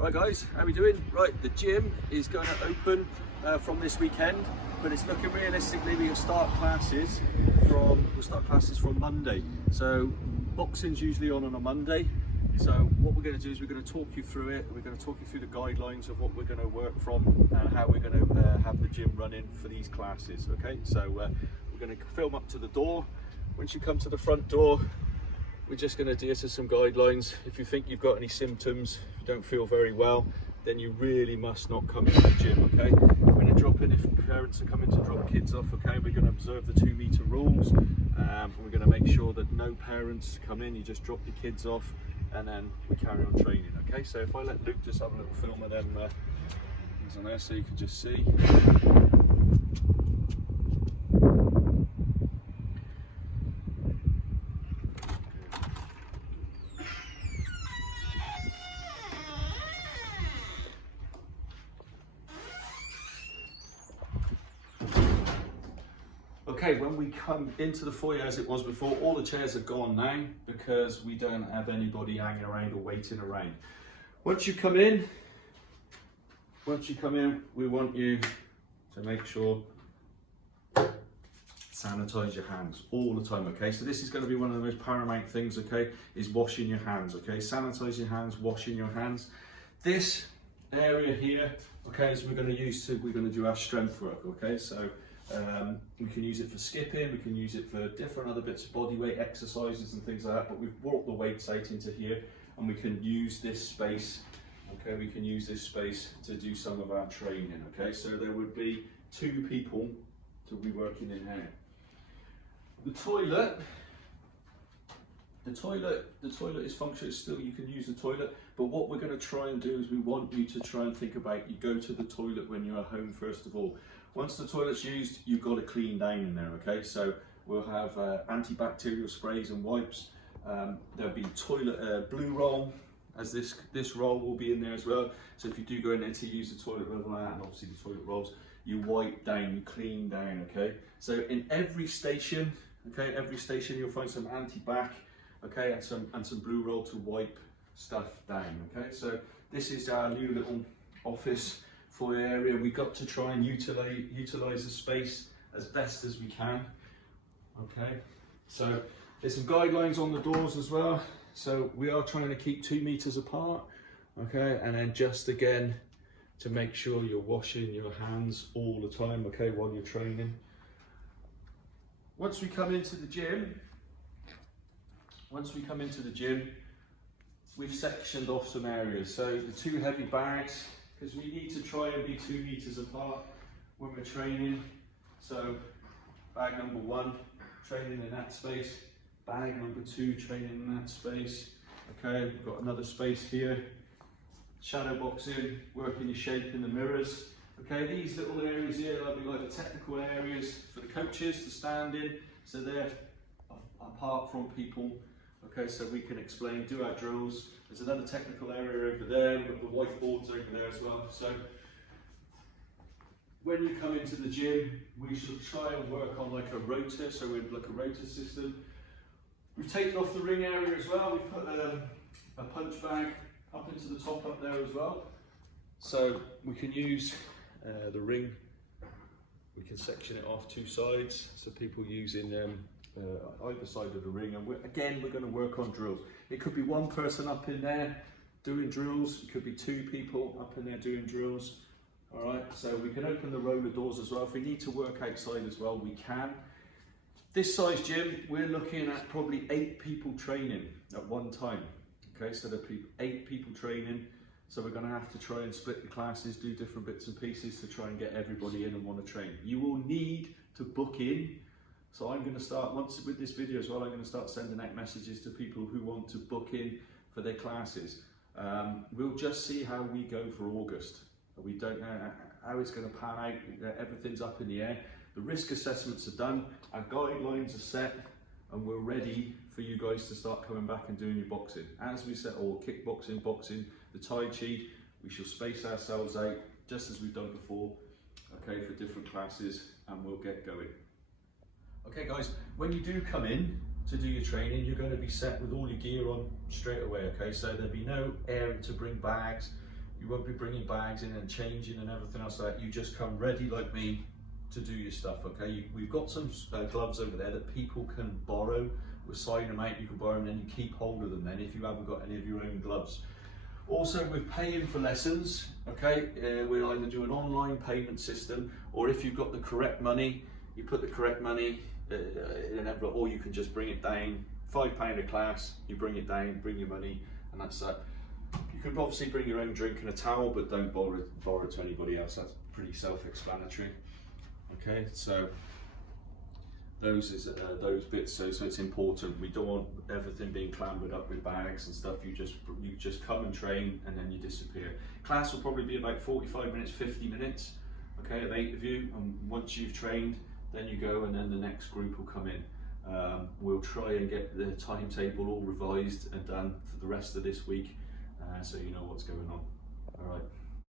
Right guys, how we doing? Right, the gym is going to open from this weekend, but it's looking realistically we'll start classes from Monday. So boxing's usually on a Monday. So what we're going to do is we're going to talk you through it. We're going to talk you through the guidelines of what we're going to work from and how we're going to have the gym running for these classes. Okay, so we're going to film up to the door. Once you come to the front door, we're just going to adhere to some guidelines. If you think you've got any symptoms, if you don't feel very well, then you really must not come to the gym, okay? We're going to drop in if parents are coming to drop kids off, okay? We're going to observe the 2 meter rules. We're going to make sure that no parents come in, you just drop your kids off and then we carry on training, okay? So if I let Luke just have a little film of them things on there so you can just see. Okay, when we come into the foyer as it was before, all the chairs are gone now because we don't have anybody hanging around or waiting around. Once you come in, we want you to make sure sanitize your hands all the time, okay? So this is going to be one of the most paramount things, okay, is washing your hands, okay? Sanitize your hands, washing your hands. This area here, okay, is we're going to do our strength work, okay? So we can use it for skipping, we can use it for different other bits of body weight exercises and things like that, but we've brought the weights out into here and we can use this space, okay, we can use this space to do some of our training, okay? So there would be 2 people to be working in here. The toilet is functional, still you can use the toilet, but what we're going to try and do is we want you to try and think about, you go to the toilet when you're at home first of all. Once the toilet's used, you've got to clean down in there, okay? So we'll have antibacterial sprays and wipes. There'll be toilet blue roll, as this roll will be in there as well. So if you do go in there to use the toilet roll and obviously the toilet rolls, you wipe down, you clean down, okay? So in every station, okay, you'll find some anti-bac, okay, and some blue roll to wipe stuff down, okay? So this is our new little office foyer area. We've got to try and utilize the space as best as we can, okay? So there's some guidelines on the doors as well. So we are trying to keep 2 meters apart, okay? And then just again, to make sure you're washing your hands all the time, okay, while you're training. Once we come into the gym, we've sectioned off some areas. So the 2 heavy bags, because we need to try and be 2 meters apart when we're training. So bag number 1, training in that space. Bag number 2, training in that space. Okay, we've got another space here. Shadow boxing, working your shape in the mirrors. Okay, these little areas here, they'll be like the technical areas for the coaches to stand in. So they're apart from people. Okay, so we can explain, do our drills. There's another technical area over there. We've got the whiteboards over there as well. So when you come into the gym, we should try and work on like a rotor. So we'd like a rotor system. We've taken off the ring area as well. We've put a punch bag up into the top up there as well. So we can use the ring. We can section it off 2 sides. So people using either side of the ring, and we're going to work on drills. It could be 1 person up in there doing drills, it could be 2 people up in there doing drills. All right, so we can open the roller doors as well. If we need to work outside as well, we can. This size gym, we're looking at probably 8 people training at one time. Okay, so there'll be 8 people training. So we're going to have to try and split the classes, do different bits and pieces to try and get everybody in and want to train. You will need to book in. So I'm going to start, once with this video as well, I'm going to start sending out messages to people who want to book in for their classes. We'll just see how we go for August. We don't know how it's going to pan out. Everything's up in the air. The risk assessments are done, our guidelines are set, and we're ready for you guys to start coming back and doing your boxing. As we said, or kickboxing, boxing, the Tai Chi, we shall space ourselves out just as we've done before, okay, for different classes, and we'll get going. Okay guys, when you do come in to do your training, you're going to be set with all your gear on straight away, okay? So there'll be no air to bring bags, You won't be bringing bags in and changing and everything else like that. You just come ready like me to do your stuff, okay? We've got some gloves over there that people can borrow. We'll sign them out, you can borrow them, and then you keep hold of them then if you haven't got any of your own gloves. Also, with paying for lessons, okay, we'll either do an online payment system, or if you've got the correct money, you put the correct money in an envelope, or you can just bring it down. £5 a class, you bring it down, bring your money, and that's that. You can obviously bring your own drink and a towel, but don't borrow it to anybody else. That's pretty self-explanatory. Okay, so those bits. So it's important. We don't want everything being clambered up with bags and stuff. You just come and train, and then you disappear. Class will probably be about 45 minutes, 50 minutes. Okay, of 8 of you, and once you've trained, then you go, and then the next group will come in. We'll try and get the timetable all revised and done for the rest of this week, so you know what's going on.